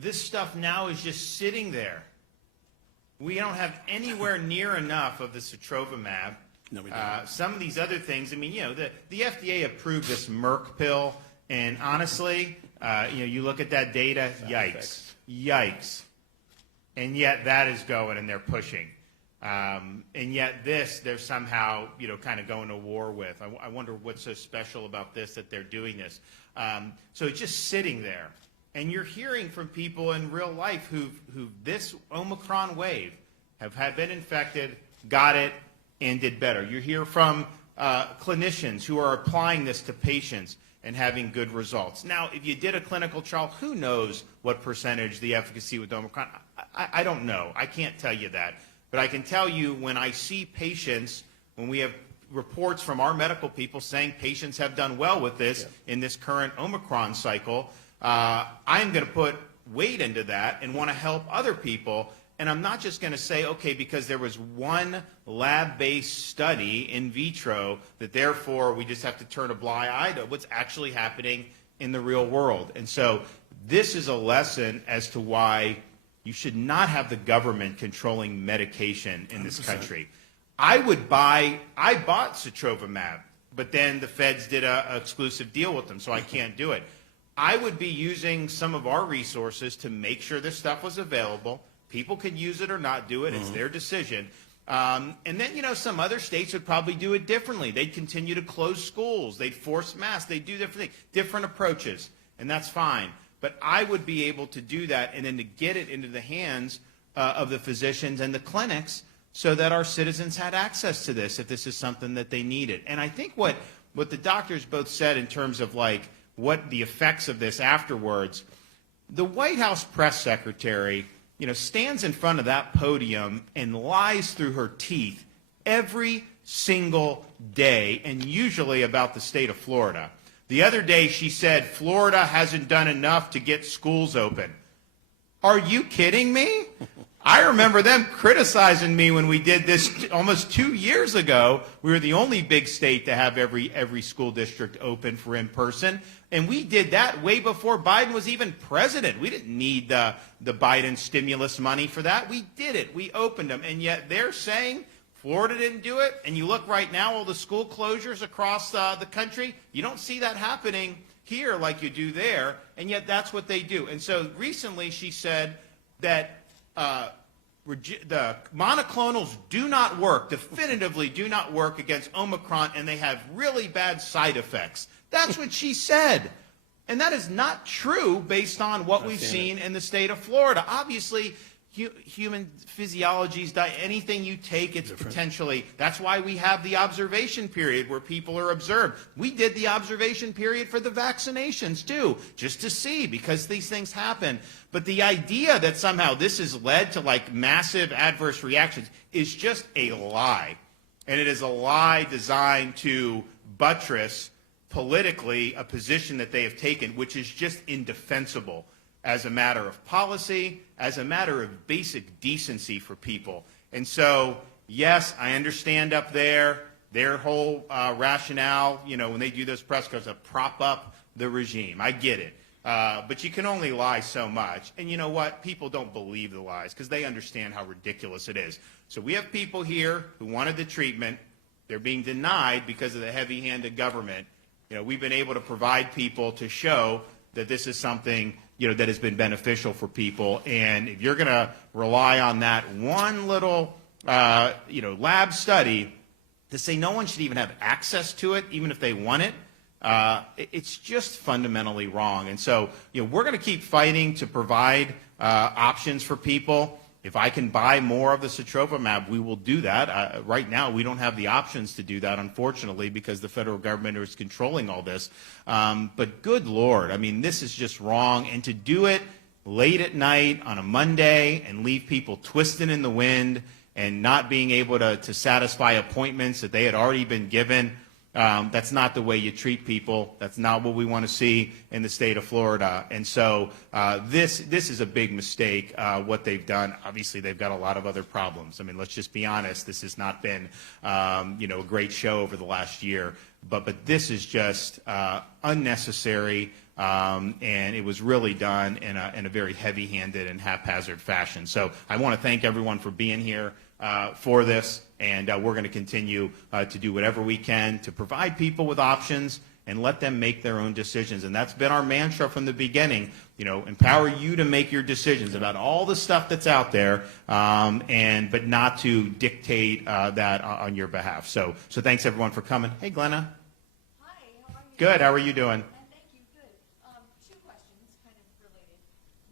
this stuff now is just sitting there. We don't have anywhere near enough of the sotrovimab. No, we don't. Some of these other things, I mean, you know, the FDA approved this Merck pill, and honestly, you know, you look at that data, yikes, yikes. And yet that is going and they're pushing. And yet this, they're somehow, you know, kind of going to war with. I wonder what's so special about this that they're doing this. So it's just sitting there. And you're hearing from people in real life who this Omicron wave have been infected, got it, and did better. You hear from clinicians who are applying this to patients and having good results. Now, if you did a clinical trial, who knows what percentage the efficacy with Omicron? I don't know. I can't tell you that. But I can tell you when I see patients, when we have reports from our medical people saying patients have done well with this in this current Omicron cycle, I'm going to put weight into that and want to help other people. And I'm not just going to say, okay, because there was one lab-based study in vitro, that therefore we just have to turn a blind eye to what's actually happening in the real world. And so this is a lesson as to why you should not have the government controlling medication in this 100%. country. I bought sotrovimab, but then the feds did an exclusive deal with them, so I can't do it. I would be using some of our resources to make sure this stuff was available. People could use it or not do it. It's their decision. And then, you know, some other states would probably do it differently. They'd continue to close schools. They'd force masks. They'd do different things, different approaches, and that's fine. But I would be able to do that and then to get it into the hands of the physicians and the clinics so that our citizens had access to this if this is something that they needed. And I think what the doctors both said in terms of like what the effects of this afterwards, the White House press secretary, you know, stands in front of that podium and lies through her teeth every single day, and usually about the state of Florida. The other day she said Florida hasn't done enough to get schools open. Are you kidding me? I remember them criticizing me when we did this almost 2 years ago. We were the only big state to have every school district open for in-person. And we did that way before Biden was even president. We didn't need the Biden stimulus money for that. We did it. We opened them. And yet they're saying Florida didn't do it. And you look right now, all the school closures across the country, you don't see that happening here like you do there. And yet that's what they do. And so recently she said that the monoclonals do not work, definitively do not work against Omicron, and they have really bad side effects. That's what she said. And that is not true based on what we've seen in the state of Florida. Obviously, human physiology is anything you take, it's potentially. That's why we have the observation period where people are observed. We did the observation period for the vaccinations too, just to see, because these things happen. But the idea that somehow this has led to like massive adverse reactions is just a lie. And it is a lie designed to buttress politically a position that they have taken, which is just indefensible as a matter of policy, as a matter of basic decency for people. And so, yes, I understand up there, their whole rationale, you know, when they do those press conferences, to prop up the regime. I get it. But you can only lie so much. And you know what? People don't believe the lies because they understand how ridiculous it is. So we have people here who wanted the treatment. They're being denied because of the heavy-handed government. You know, we've been able to provide people to show that this is something, you know, that has been beneficial for people. And if you're going to rely on that one little, you know, lab study to say no one should even have access to it, even if they want it, it's just fundamentally wrong. And so, you know, we're going to keep fighting to provide options for people. If I can buy more of the sotrovimab, we will do that. Right now, we don't have the options to do that, unfortunately, because the federal government is controlling all this. But good Lord, I mean, this is just wrong. And to do it late at night on a Monday and leave people twisting in the wind and not being able to satisfy appointments that they had already been given, that's not the way you treat people. That's not what we want to see in the state of Florida. And so this is a big mistake, what they've done. Obviously, they've got a lot of other problems. I mean, let's just be honest. This has not been, you know, a great show over the last year. But this is just unnecessary. and it was really done in a very heavy-handed and haphazard fashion. So I want to thank everyone for being here for this, and we're going to continue to do whatever we can to provide people with options and let them make their own decisions. And that's been our mantra from the beginning, empower you to make your decisions about all the stuff that's out there, but not to dictate that on your behalf. So thanks everyone for coming. Hey, Glenna. Hi, how are you? Good. How are you doing?